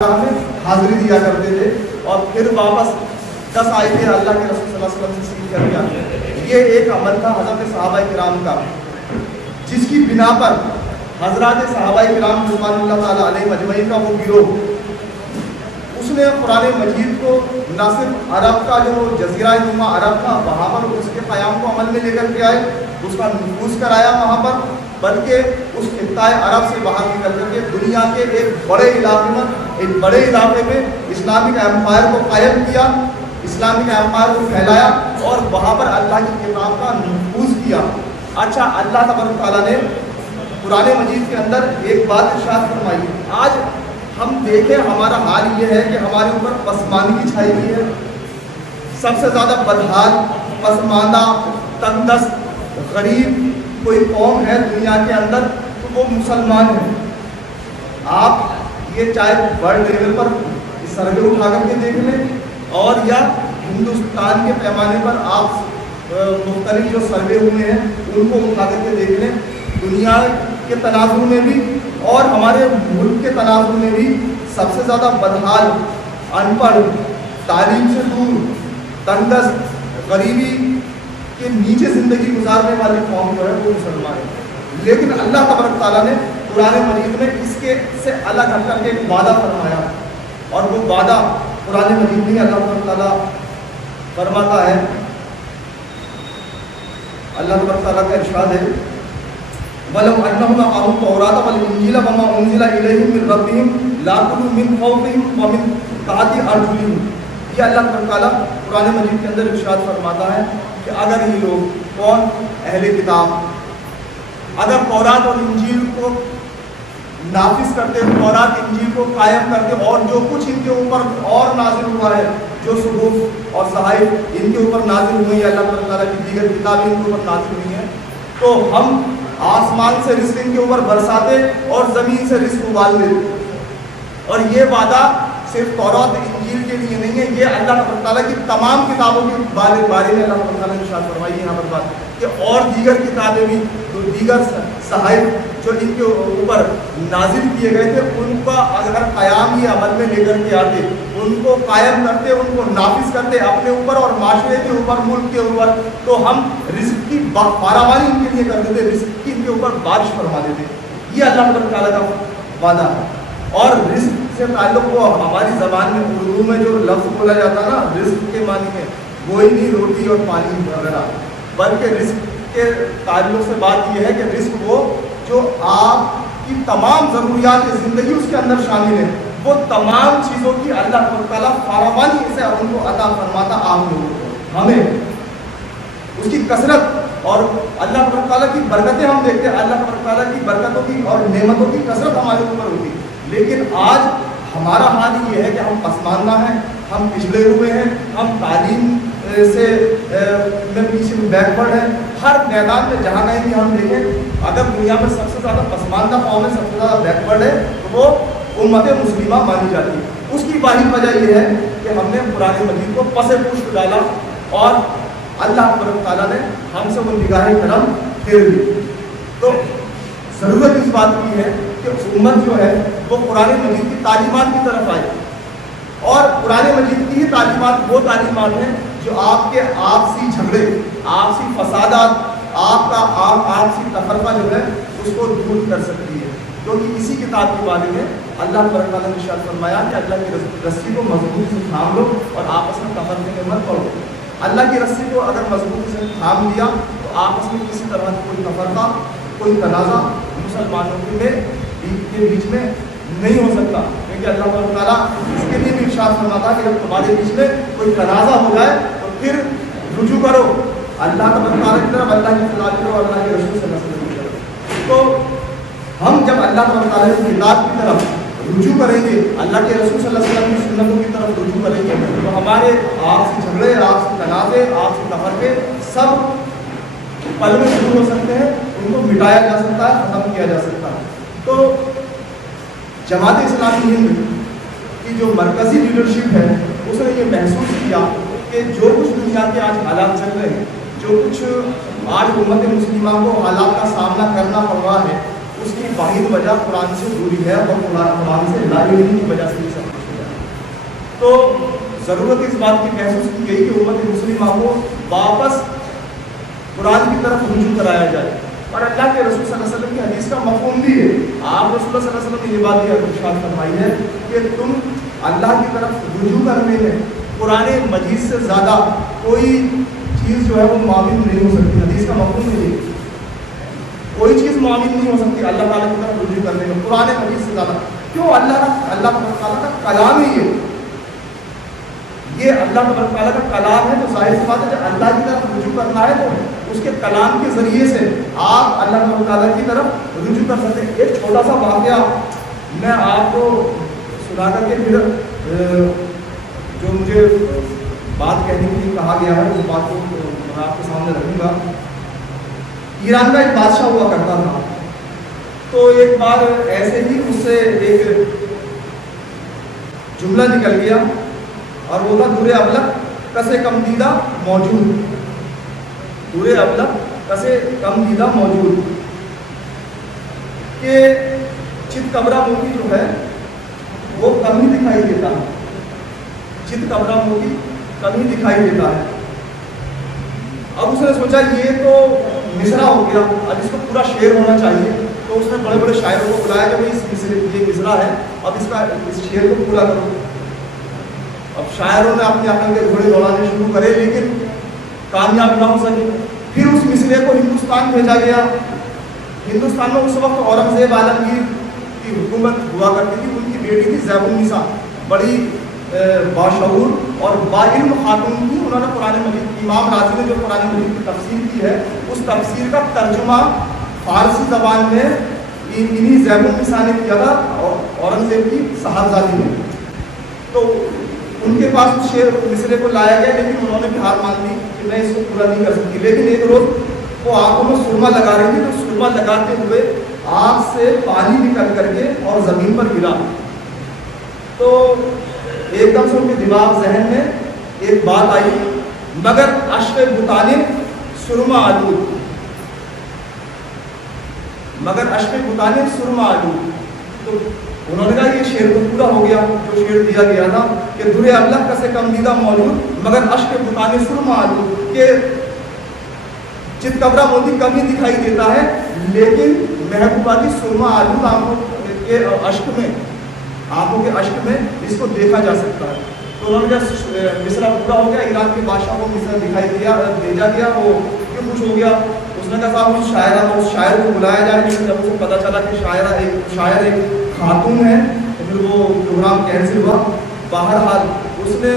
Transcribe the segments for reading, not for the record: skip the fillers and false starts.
میں حاضری دیا کرتے تھے اور پھر واپس 10 آیتیں اللہ کے رسول صلی اللہ علیہ وسلم سے سیکھ کر کے آتے. یہ ایک عمل تھا حضرت صحابہ کرام کا، جس کی بنا پر حضرات صحابہ کرام رضوان اللہ تعالیٰ علیہ مجمعین کا وہ گروہ اس نے قرآن مجید کو نہ صرف عرب کا جو جزیرہ نما عرب تھا وہاں پر اس کے قیام کو عمل میں لے کر کے آئے، اس کا نفوذ کرایا وہاں پر، بلکہ اس خطۂ عرب سے باہر نکل کر کے دنیا کے ایک بڑے علاقے میں اسلامک ایمپائر کو قائم کیا، اسلامک ایمپائر کو پھیلایا اور وہاں پر اللہ کی کتاب کا نفوذ کیا. اچھا، اللہ تبارک تعالیٰ نے قرآن مجید کے اندر ایک بات ارشاد فرمائی. آج ہم دیکھیں ہمارا حال یہ ہے کہ ہمارے اوپر پسماندگی چھائی ہوئی ہے. سب سے زیادہ بدحال، پسماندہ، تندرست، غریب کوئی قوم ہے دنیا کے اندر تو وہ مسلمان ہیں. آپ یہ چاہے ورلڈ لیول پر سروے اٹھا کر کے دیکھ لیں اور یا ہندوستان کے پیمانے پر آپ مختلف جو سروے ہوئے ہیں ان کو اٹھا کر کے دیکھ لیں، دنیا کے تناظر میں بھی اور ہمارے ملک کے تناظر میں بھی سب سے زیادہ بدحال، ان پڑھ، تعلیم سے دور، تندرست، غریبی کے نیچے زندگی گزارنے والی قوم جو ہے وہ مسلمان ہے. لیکن اللہ تبارک تعالیٰ نے قرآن مجید میں اس کے سے الگ ہٹ کر کے ایک وعدہ فرمایا، اور وہ وعدہ قرآن مجید میں اللہ تبارک تعالیٰ فرماتا ہے. اللہ تبارک تعالیٰ کا ارشاد ہے وَلَوْ أَنَّهُمْ أَقَامُوا التَّوْرَاةَ وَالْإِنْجِيلَ وَمَا أُنزِلَ إِلَيْهِمْ مِنْ رَبِّهِمْ لَأَكُلُوا مِنْ فَوْقِهِمْ وَمِنْ تَحْتِ أَرْجُلِهِمْ. یہ اللہ تبارک تعالیٰ قرآن مجید کے اندر ارشاد فرماتا ہے کہ اگر یہ لوگ، کون؟ اہل کتاب، اگر تورات اور انجیل کو نافذ کرتے، تورات انجیل کو قائم کرتے اور جو کچھ ان کے اوپر اور نازل ہوا ہے، جو صحف اور صحائف ان کے اوپر نازل ہوئی ہے، اللہ تعالیٰ کی دیگر کتابیں ان کے اوپر نازل ہوئی ہیں، تو ہم آسمان سے رزق ان کے اوپر برساتے اور زمین سے رزق اگال دیتے. اور یہ وعدہ صرف تورات انجیل کے لیے نہیں ہے، یہ اللہ تعالیٰ کی تمام کتابوں کے بارے میں اللہ تعالیٰ نے ارشاد فرمائی ہے یہاں پر بات کہ اور دیگر کتابیں بھی، جو دیگر صحائف جو ان کے اوپر نازل کیے گئے تھے ان کا اگر قیام یہ عمل میں لے کر کے آتے، ان کو قائم کرتے، ان کو نافذ کرتے اپنے اوپر اور معاشرے کے اوپر، ملک کے اوپر، تو ہم رزق کی فراوانی ان کے لیے کر دیتے، رزق کی ان کے اوپر بارش فرما دیتے. یہ اللہ تعالیٰ کا وعدہ ہے. اور رزق سے تعلق وہ ہماری زبان میں اردو میں جو لفظ بولا جاتا ہے نا رزق کے معنی میں، وہی نہیں روٹی اور پانی وغیرہ، بلکہ رزق کے تعلق سے بات یہ ہے کہ رزق وہ جو آپ کی تمام ضروریات زندگی اس کے اندر شامل ہے، وہ تمام چیزوں کی اللہ تعالیٰ فراوانی سے ان کو عطا فرماتا. آپ لوگوں کو، ہمیں اس کی کثرت اور اللہ تعالیٰ کی برکتیں ہم دیکھتے ہیں، اللہ تعالیٰ کی برکتوں کی اور نعمتوں کی کثرت ہمارے اوپر ہوتی ہے. لیکن آج ہمارا حال یہ ہے کہ ہم پسماندہ ہیں، ہم پچھڑے ہوئے ہیں، ہم تعلیم سے میں پیچھے بیکورڈ ہیں. ہر میدان میں جہاں کہیں بھی ہم دیکھیں، اگر دنیا میں سب سے زیادہ پسماندہ قوم ہے، سب سے زیادہ بیکورڈ ہے تو وہ امت مسلمہ مانی جاتی ہے. اس کی واحد وجہ یہ ہے کہ ہم نے قرآن مجید کو پس پشت ڈالا اور اللہ تبارک تعالیٰ نے ہم سے وہ نگاہ کرم پھیر لی. تو ضرورت اس بات کی ہے کہ امت جو ہے وہ قرآن مجید کی تعلیمات کی طرف آئے، اور قرآن مجید کی ہی تعلیمات وہ تعلیمات ہیں جو آپ کے آپسی جھگڑے، آپسی فسادات، آپسی تفرقہ جو ہے اس کو دور کر سکتی ہے. کیونکہ اسی کتاب کے بارے میں اللہ تعالیٰ نے ارشاد فرمایا کہ اللہ کی رسی کو مضبوط سے تھام لو اور آپس میں تفرقے میں مت پڑو. اللہ کی رسی کو اگر مضبوط سے تھام لیا تو آپس میں کسی طرح کا کوئی تفرقہ، کوئی تنازع مسلمانوں کے بیچ میں نہیں ہو سکتا. کیونکہ اللہ تعالیٰ اس کے لیے بھی ارشاد فرماتا کہ جب تمہارے بیچ میں کوئی تنازع ہو جائے تو پھر رجوع کرو اللہ تعالیٰ کی طرف، اللہ کی اطاعت کرو، اللہ کے رسول صلی اللہ علیہ وسلم کی طرف. تو ہم جب اللہ تعالیٰ کی کتاب کی طرف رجوع کریں گے، اللہ کے رسول صلی اللہ علیہ وسلم کی سنتوں کی طرف رجوع کریں گے، تو ہمارے آپسی جھگڑے، آپسی تنازع، آپسی تفرقے سب پل میں شروع ہو سکتے ہیں، ان کو مٹایا جا سکتا ہے، ختم کیا جا سکتا ہے. تو جماعت اسلامی ہند کی جو مرکزی لیڈرشپ ہے اس نے یہ محسوس کیا کہ جو کچھ دنیا کے آج حالات چل رہے ہیں، جو کچھ آج امت مسلمہ کو حالات کا سامنا کرنا پڑ رہا ہے، اس کی واحد وجہ قرآن سے دوری ہے اور قرآن سے لا علمی کی وجہ سے تو ضرورت اس بات کی محسوس کی گئی کہ امت مسلمہ کو واپس قرآن کی طرف رجوع کرایا جائے. اور اللہ کے رسول صلی اللہ علیہ وسلم کی حدیث کا مفہوم بھی ہے. آپ رسول اللہ صلی اللہ علیہ وسلم نے یہ بات ارشاد فرمائی ہے کہ تم اللہ کی طرف رجوع کرنے میں قرآن مجید سے زیادہ کوئی چیز جو ہے وہ معامل نہیں ہو سکتی. حدیث کا مفہوم ہے یہ, کوئی چیز معامل نہیں ہو سکتی اللہ تعالیٰ کی طرف رجوع کرنے میں قرآن مجید سے زیادہ. کیوں؟ اللہ تعالیٰ کا کلام ہی ہے یہ, اللہ تعالیٰ کا کلام ہے. تو ظاہر سی بات ہے جب اللہ کی طرف رجوع کرنا ہے تو اس کے کلام کے ذریعے سے آپ اللہ تعالیٰ کی طرف رجوع کر سکتے ہیں. ایک چھوٹا سا واقعہ میں آپ کو سنا کر کے پھر جو مجھے بات کہنے کے لیے کہا گیا ہے اس بات کو میں آپ کے سامنے رکھوں گا. ایران کا ایک بادشاہ ہوا کرتا تھا. تو ایک بار ایسے ہی اس سے ایک جملہ نکل گیا اور وہ تھا دور ابلق کسے کم دیدہ موجود. دور ابلق کسے کم دیدہ موجود کہ چت کبرا موتی جو ہے وہ کم ہی دکھائی دیتا ہے. چت کبرا موتی کم ہی دکھائی دیتا ہے. اب اس نے سوچا یہ تو مصرع ہو گیا, اب اس کو پورا شعر ہونا چاہیے. تو اس نے بڑے بڑے شاعروں کو بلایا کہ یہ مصرع ہے, اب اس شعر کو پورا کرو. اب شاعروں نے اپنے عقل کے گھوڑے دوڑانے شروع کرے لیکن کامیاب نہ ہو سکے. پھر اس مصرعے کو ہندوستان بھیجا گیا. ہندوستان میں اس وقت اورنگزیب عالمگیر کی حکومت ہوا کرتی تھی. ان کی بیٹی تھی زیب النساء, بڑی باشعور اور باعلم خاتون تھی. انہوں نے قرآن مجید, امام راضی نے جو قرآن مجید کی تفسیر کی ہے اس تفسیر کا ترجمہ فارسی زبان میں انہی زیب النساء نے کیا تھا اورنگزیب کی صاحبزادی نے. تو ان کے پاس اس شعر مصرعے کو لایا گیا لیکن انہوں نے بھی ہار مان لی کہ میں اس کو پورا نہیں کر سکتی. لیکن ایک روز وہ آنکھوں میں سرما لگا رہی تھی, تو سرما لگاتے ہوئے آنکھ سے پانی نکل کر کے اور زمین پر گرا. تو ایک دم سے ان کے دماغ ذہن میں ایک بات آئی, مگر اشک بتانے سرما آلود, مگر اشک بتانے سرما آلود. تو انہوں نے کہا یہ شعر تو پورا ہو گیا جو شعر دیا گیا تھا کہ دور ابلق کسے کم دیدہ موجود مگر اشک بتانے سرما آلود, کہ چت کبرا موتی کم ہی دکھائی دیتا ہے لیکن محبوبہ کی سرما آلود آنکھوں کے اشک میں, آنکھوں کے اشک میں اس کو دیکھا جا سکتا ہے. تو انہوں نے کہا مصرع پورا ہو گیا. ایران کے بادشاہ کو مصرع دکھائی دیا, بھیجا گیا. وہ کیوں خوش ہو گیا. اس نے کہا صاحب اس شاعرہ کو, اس شاعر کو بلایا جائے. لیکن جب اسے پتہ چلا کہ شاعر ایک خاتون ہے تو پھر وہ پروگرام کینسل ہوا. بہرحال اس نے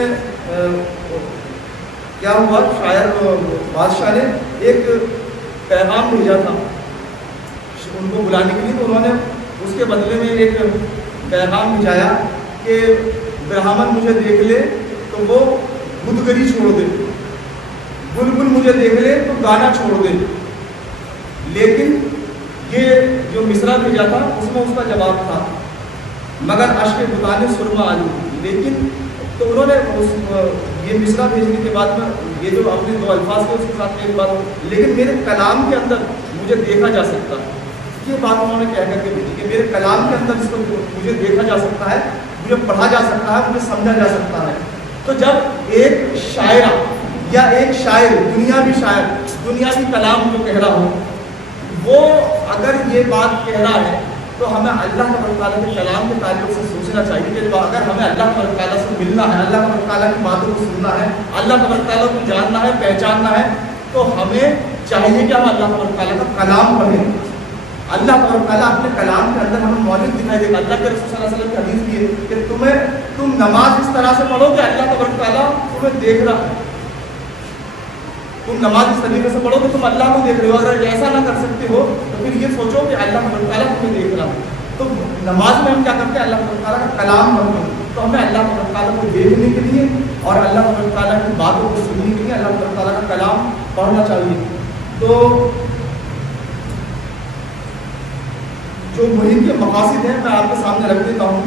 کیا ہوا, شاعر بادشاہ نے ایک پیغام بھیجا تھا ان کو بلانے کے لیے. تو انہوں نے اس کے بدلے میں ایک پیغام بھیجایا کہ برہمن مجھے دیکھ لے تو وہ بدگری چھوڑ دے, بلبل مجھے دیکھ لے تو گانا چھوڑ دے. لیکن یہ جو مصرع بھیجا تھا اس میں اس کا جواب تھا مگر اشک بتانے سرما آلو. لیکن تو انہوں نے یہ مصرع بھیجنے کے بعد میں یہ جو اپنے دو الفاظ تھے اس کے ساتھ ایک بات, لیکن میرے کلام کے اندر مجھے دیکھا جا سکتا ہے. یہ بات انہوں نے کہہ کر کے بھیجی کہ میرے کلام کے اندر اس کو مجھے دیکھا جا سکتا ہے, مجھے پڑھا جا سکتا ہے, مجھے سمجھا جا سکتا ہے. تو جب ایک شاعرہ یا ایک شاعر, دنیاوی شاعر, دنیاوی کلام جو کہہ رہا ہو, وہ اگر یہ بات کہہ رہا ہے تو ہمیں اللہ تعالیٰ کے کلام کے تعلق سے سوچنا چاہیے کہ اگر ہمیں اللہ تعالیٰ سے ملنا ہے, اللہ تعالیٰ کی باتوں کو سننا ہے, اللہ تعالیٰ کو جاننا ہے, پہچاننا ہے, تو ہمیں چاہیے کہ ہم اللہ تعالیٰ کا کلام پڑھیں. اللہ تعالیٰ اپنے کلام کے اندر ہمیں موجود دکھائی دے گا. اللہ کے رسول صلی اللہ علیہ وسلم کی حدیث بھی ہے کہ تم نماز اس طرح سے پڑھو کہ اللہ تعالیٰ تمہیں دیکھ رہا ہے. تم نماز اس طریقے سے پڑھو کہ تم اللہ کو دیکھ رہے ہو. اگر ایسا نہ کر سکتے ہو تو پھر یہ سوچو کہ اللہ تعالیٰ تمہیں دیکھ رہا ہے. تو نماز میں ہم کیا کرتے ہیں, اللہ تعالیٰ کا کلام پڑھتے ہیں. تو ہمیں اللہ تعالیٰ کو دیکھنے کے لیے اور اللہ تعالیٰ کی باتوں کو سننے کے لیے اللہ تعالیٰ کا کلام پڑھنا چاہیے. تو جو مہم کے مقاصد ہیں میں آپ کے سامنے رکھ دیتا ہوں.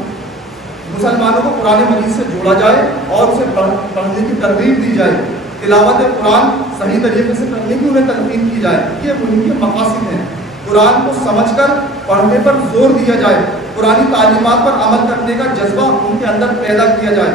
مسلمانوں کو قرآن مجید سے جوڑا جائے اور اسے پڑھنے کی ترغیب دی جائے, تلاوت قرآن صحیح طریقے سے کرنے کی انہیں تلقین کی جائے. یہ مہم کے مقاصد ہیں. قرآن کو سمجھ کر پڑھنے پر زور دیا جائے, قرآنی تعلیمات پر عمل کرنے کا جذبہ ان کے اندر پیدا کیا جائے.